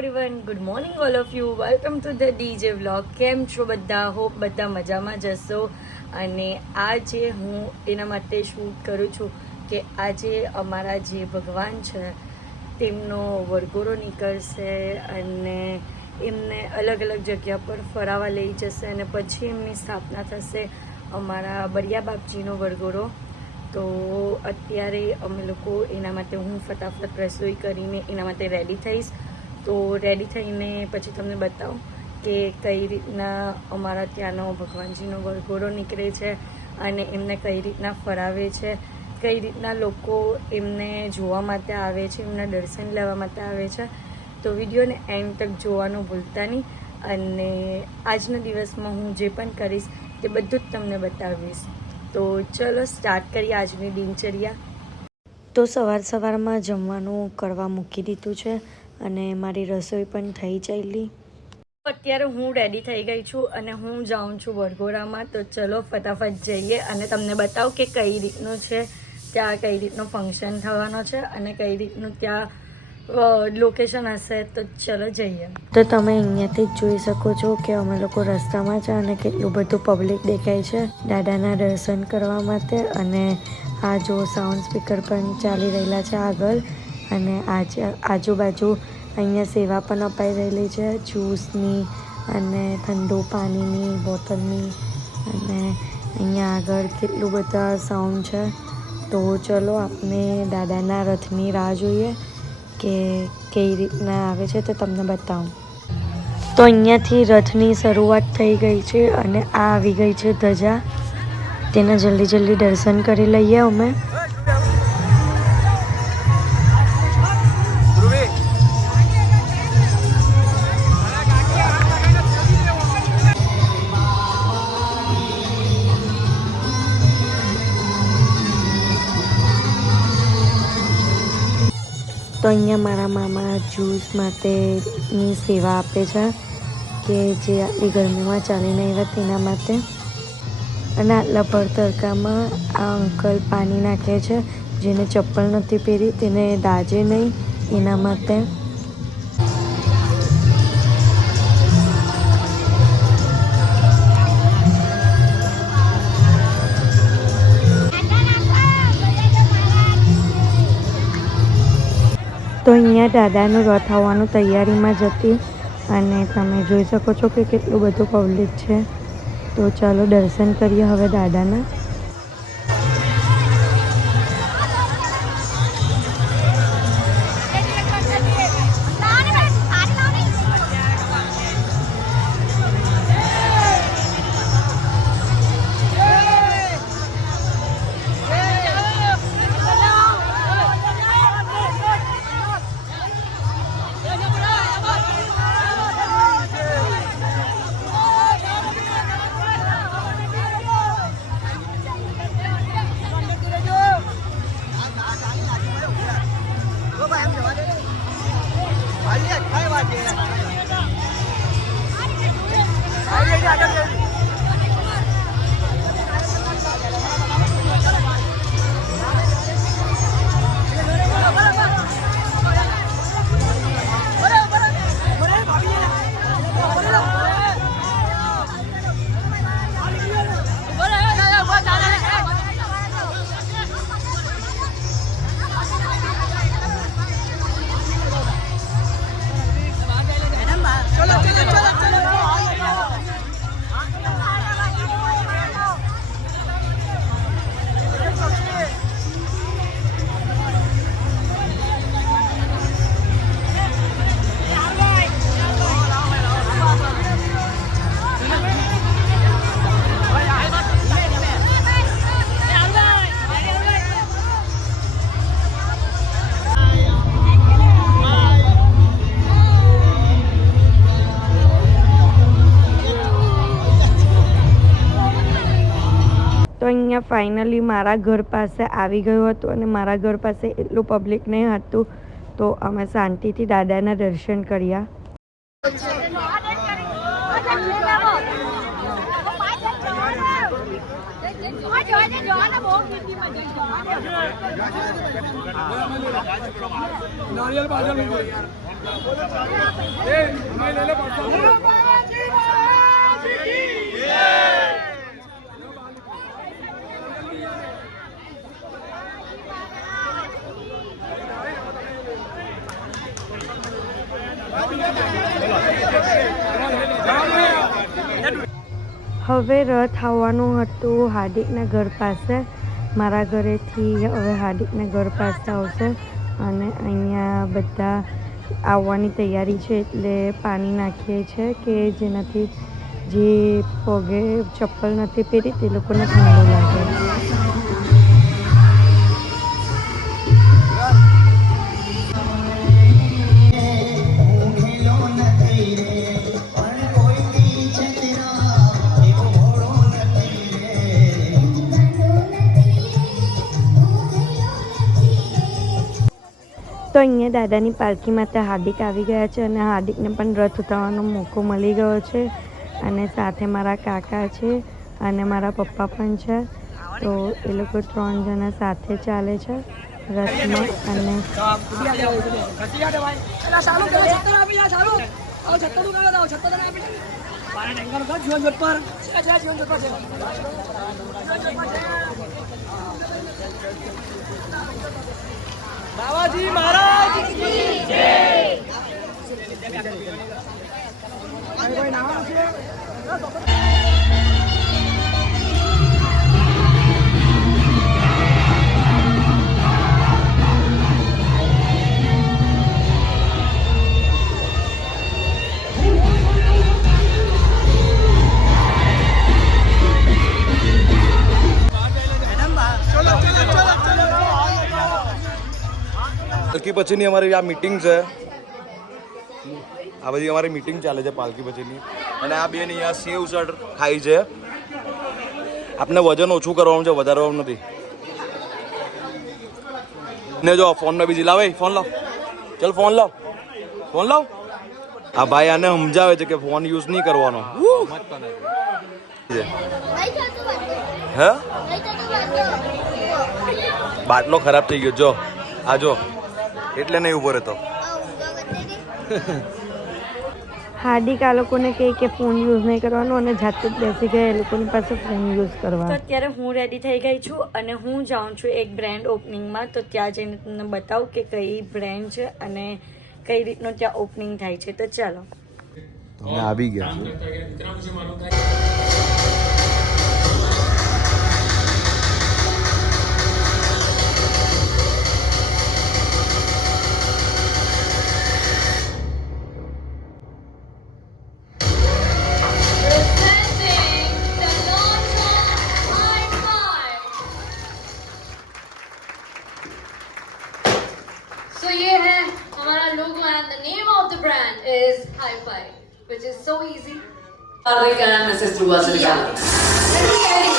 Everyone, good morning all of you. Welcome to the DJ vlog. કેમ છો બધા? Hope બધા મજામાં જશો. અને આજે હું એના માટે શૂટ કરું છું કે આજે અમારા જે ભગવાન છે તેમનો વરઘોડો નીકળશે અને એમને અલગ અલગ જગ્યા પર ફરાવા લઈ જશે અને પછી એમની સ્થાપના થશે અમારા બરિયા બાપજીનો વરઘોડો. તો અત્યારે અમે લોકો એના માટે હું ફટાફટ રસોઈ કરીને એના માટે રેડી થઈશ. તો રેડી થઈને પછી તમને બતાવું કે કઈ રીતના અમારા ત્યાંનો ભગવાનજીનો વરઘોડો નીકળે છે અને એમને કઈ રીતના ફરાવે છે, કઈ રીતના લોકો એમને જોવા માટે આવે છે, એમના દર્શન લેવા માટે આવે છે. તો વિડીયોને એન્ડ તક જોવાનું ભૂલતા નહીં અને આજના દિવસમાં હું જે પણ કરીશ તે બધું જ તમને બતાવીશ. તો ચલો સ્ટાર્ટ કરીએ આજની દિનચર્યા. તો સવારમાં જમવાનું કરવા મૂકી દીધું છે અને મારી રસોઈ પણ થઈ ચાલી. અત્યારે હું રેડી થઈ ગઈ છું અને હું જાઉં છું વરઘોડામાં. તો ચલો ફટાફટ જઈએ અને તમને બતાવું કે કઈ રીતનું છે ત્યાં, કઈ રીતનું ફંક્શન થવાનો છે અને કઈ રીતનું ત્યાં લોકેશન હશે. તો ચલો જઈએ. તો તમે અહીંયાથી જ જોઈ શકો છો કે અમે લોકો રસ્તામાં છે અને કેટલું બધું પબ્લિક દેખાય છે દાદાના દર્શન કરવા માટે. અને આ જો સાઉન્ડ સ્પીકર પણ ચાલી રહેલા છે આગળ અને આજુબાજુ અહીંયા સેવા પણ અપાઈ રહેલી છે, જ્યુસની અને ઠંડુ પાણીની બોટલની. અને અહીંયા આગળ કેટલું બધા સાઉન્ડ છે. તો ચલો આપણે દાદાના રથની રાહ જોઈએ કે કઈ રીતના આવે છે તો તમને બતાવું. તો અહીંયાથી રથની શરૂઆત થઈ ગઈ છે અને આ આવી ગઈ છે ધજા. તેના જલ્દી દર્શન કરી લઈએ અમે. તો અહીંયા મારા મામા જ્યુસ માટેની સેવા આપે છે કે જે આટલી ગરમીમાં ચાલીને આવ્યા તેના માટે. અને આટલા ભર તડકામાં આ અંકલ પાણી નાખે છે. જેને ચપ્પલ નથી પહેરી તેને દાજે નહીં એના માટે. તો અહીંયા દાદાનું રથ આવવાનું તૈયારીમાં જ હતી અને તમે જોઈ શકો છો કે કેટલું બધું પબ્લિક છે. તો ચાલો દર્શન કરીએ હવે દાદાના. તો અહીંયા ફાઇનલી મારા ઘર પાસે આવી ગયું હતું અને મારા ઘર પાસે એટલું પબ્લિક નહીં હતું. તો અમે શાંતિથી દાદાના દર્શન કર્યા. તો અહીંયા नारियल बादल ले ले હવે રથ આવવાનું હતું હાર્દિકના ઘર પાસે. મારા ઘરેથી હવે હાર્દિકના ઘર પાસે આવશે અને અહીંયા બધા આવવાની તૈયારી છે, એટલે પાણી નાખીએ છીએ કે જેનાથી જે પગે ચપ્પલ નથી પહેરી તે લોકોને ઠંડુ લાગે. તો અહીંયા દાદાની પાલખી માટે હાર્દિક આવી ગયા છે અને હાર્દિકને પણ રથ ઉતારવાનો મોકો મળી ગયો છે અને સાથે મારા કાકા છે અને મારા પપ્પા પણ છે. તો એ લોકો 3 જણા સાથે ચાલે છે રથમાં. અને बाबाजी महाराज की जय। પાલકી પછીની અમારી આ મીટિંગ છે. આ બધી અમારી મીટિંગ ચાલે છે પાલકી પછીની. અને આ બેન અહીંયા સેવ સર ખાઈ છે. આપને વજન ઓછું કરવાનું છે, વધારવાનું નથી. ને જો ફોનમાં બીજી લાવે, ફોન લાવ, ચલ ફોન લાવ, ફોન લાવ. આ ભાઈ આને સમજાવે છે કે ફોન યુઝ નહીં કરવાનો. હે બાટલો ખરાબ થઈ ગયો, જો આ જો, એટલે નહીં ઉભો રહેતો. હાર્દિક આ લોકોને કહે કે ફોન યુઝ નહીં કરવાનો અને જાતે જ બેસી ગયા એ લોકોની પાસે ફોન યુઝ કરવા. તો અત્યારે હું રેડી થઈ ગઈ છું અને હું જાઉં છું એક બ્રાન્ડ ઓપનિંગમાં. તો ત્યાં જઈને તમને બતાવું કે કઈ બ્રાન્ડ છે અને કઈ રીતનું ત્યાં ઓપનિંગ થાય છે. તો ચાલો, તમે આવી ગયા છો. So ये है हमारा logo and the name of the brand is Hi-Fi, which is so easy. Hardik and Mrs. Dhruva Sriya. Let me tell you.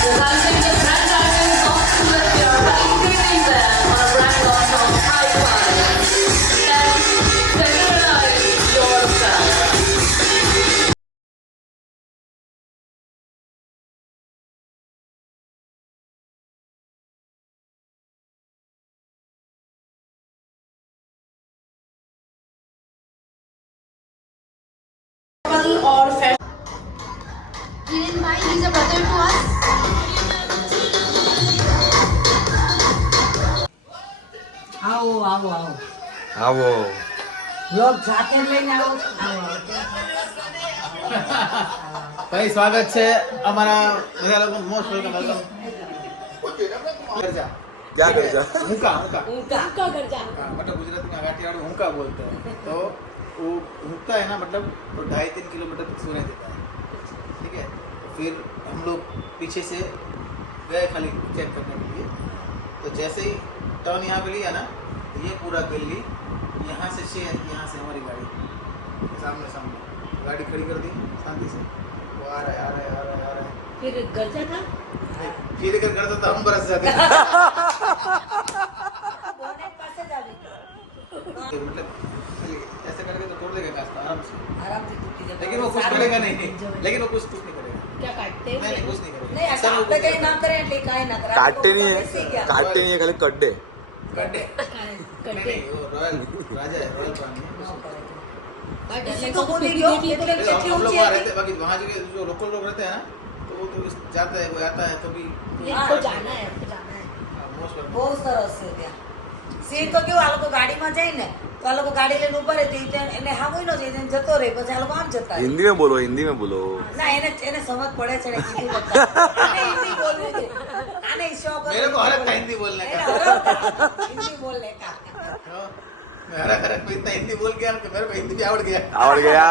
The Hardik the brand name is also that we are celebrating them on a brand launch of Hi-Fi. And secondarize yourself. Or fashion. Kiran bhai, he's a brother to us. આવો આવો આવો આવો. લોક સાથે લઈને આવો. भाई स्वागत છે અમારા બધા લોકો મોસ્ટ વેલકમ વેલકમ. क्या कर जा? हुंका हुंका ઊંકા કર જા. मतलब गुजराती में गाठियावाड़ी हुंका बोलते हैं. तो वो हुंकता है ना, मतलब तो 2.5-3 किलोमीटर तक सुनाई देता है. ठीक है, तो फिर हम लोग पीछे से गए खाली चेक करने के लिए. तो जैसे ही टर्न यहाँ पे लिया ना, तो ये पूरा गली यहाँ से शेयर, यहाँ से हमारी गाड़ी सामने सामने गाड़ी खड़ी कर दी शांति से. वो आ रहा है आ रहा है आ रहा है आ रहा है. फिर घर जा था. फिर अगर करता तो हम बरस जाते. બોનેટ પાસે જ આવી. मतलब ऐसे करके तो तोड़ देगा कांच को आराम से. આરામથી તૂટી જશે. लेकिन वो कुछ करेगा नहीं. लेकिन वो कुछ नहीं करेगा. क्या काटते नहीं नहीं कुछ नहीं करेगा. નહીં આપણે કઈ ના કરે એટલે કાંઈ ના કરે કાટે આપણે નહીં બેસી ગયા. काटे नहीं है खाली कड्डे गड्ढे नहीं वो रॉयल राजा है रॉयल प्राणी એટલે તો कूदी गयो એટલે हम કેટલી लोग ઊંચી वहाँ હતી? रहते हैं बाकी वहाँ जो लोकल लोग रहते हैं ना तो वो तो जाता है वो आता है कभी हमको जाना है हमको जाना है मोस्ट બહુ સરસ છે ત્યાં સીટ તો કેવું આ લોકો ગાડીમાં જાય ને તો આ લોકો ગાડી લઈને ઉભા રહે એને હામુય ન જાય એને જતો રહે પછી આ લોકો આમ જતા રહે. हिंदी में बोलो हिंदी में बोलो ના એને એને સમજ પડે છે ને કીધું બધા. આને હિન્દી બોલવું છે આને શોખ मेरे को हर एक का हिंदी बोलने એને का હરખ હિન્દી બોલને કા हाँ, मैं हर एक में इतना हिंदी बोल गया कि मेरे को हिंदी भी आवड़ गया आवड़ गया